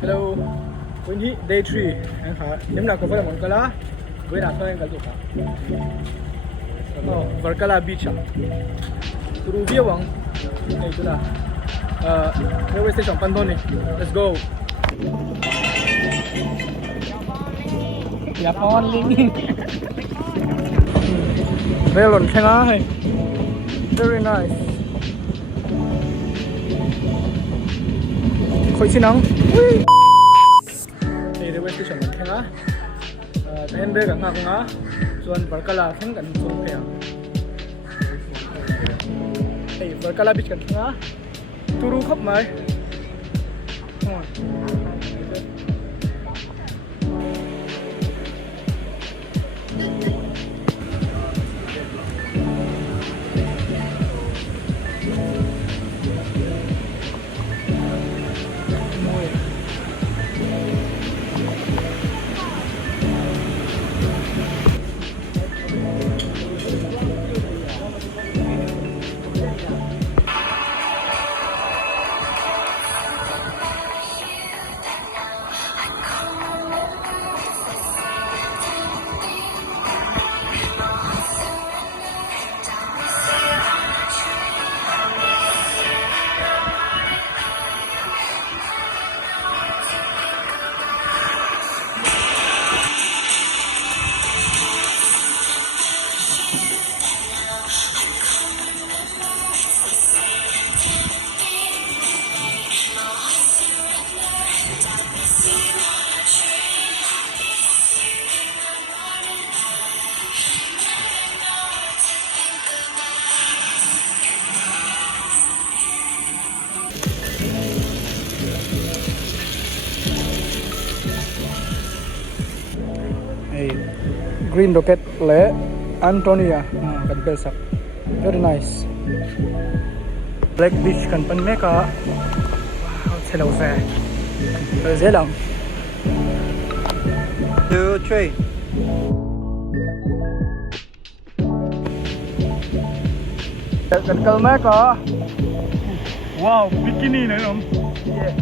Hello. When he day 3 anh khá nếu nào có phải món cá lá với nào thôi anh cả cả. Varkala beach à. Turu view ang itu na. Railway station Pandoni. Let's go. Yapon ling. Melon khenga hai. Very nice. Khoi sinang. Railway station khenga. Then be gang nga chuan Varkala kheng kan chung khe. Hey Varkala beach kan nga. Turu khop mai. Green Rocket le Antonia kan belsak very nice. Black Beach kan pan meka hello fe zelang 2 3 kan kal meka wow bikini na nom yeah.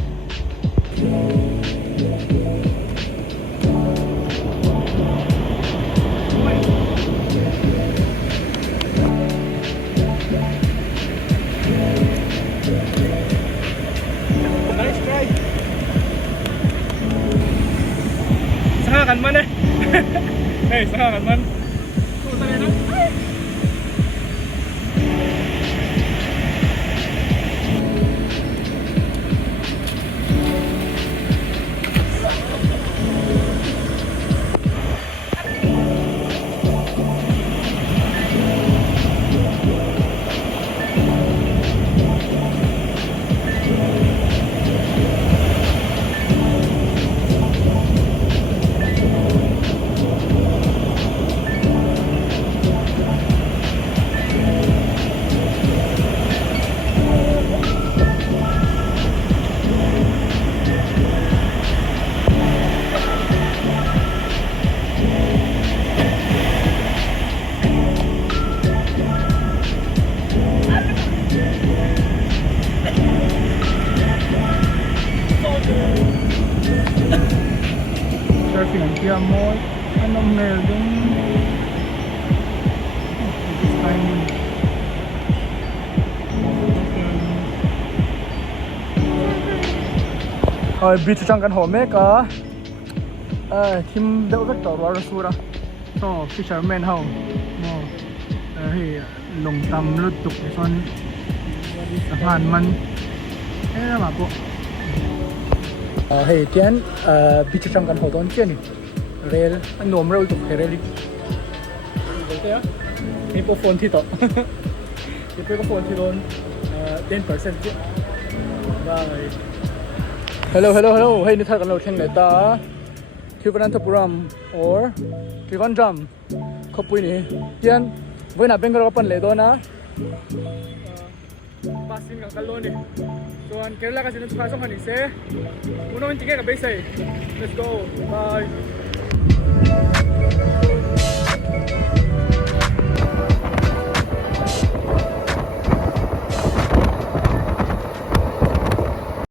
Kan man eh. Hey, sangat man. Tuh sana na. Surfing kia mo anong meron beach chang kan home ka thim deuh vek to ro sura to fisherman ho mo hi lung tam lut tuk son han man ma po hey tian beach chang kan ho don chen rel nom rel tuk reli bolte ya ni po phone thi to ni po phone thi don 10% chứ bye. Hello, hey ni thar kan lo theng le ta Thiruvananthapuram or Trivandrum khopui ni tian voina Bengal pan le do na pasin kan kallo ni chuan Kerala ka sin chha song hani se uno in ticket ka be sai let's go bye.